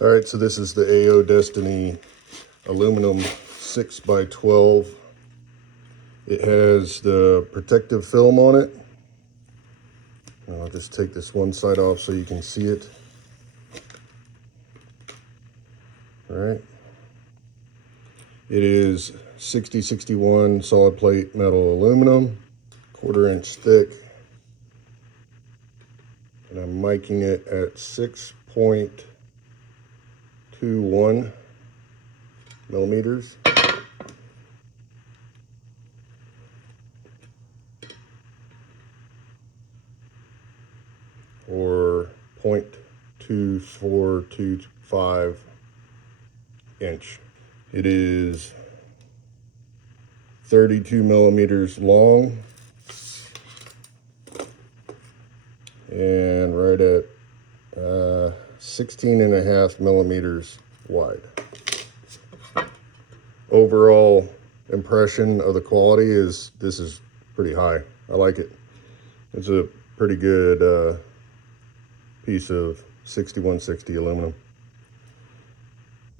All right, so this is the Aodestiny aluminum 6x12. It has the protective film on it. I'll just take this one side off so you can see it. All right. It is 6061 solid plate metal aluminum, 1/4 inch thick. And I'm miking it at 6.21 millimeters. Or 0.2425 inch. It is 32 millimeters long and right at 16.5 millimeters wide. Overall impression of the quality is this is pretty high. I like it. It's a pretty good piece of 6160 aluminum.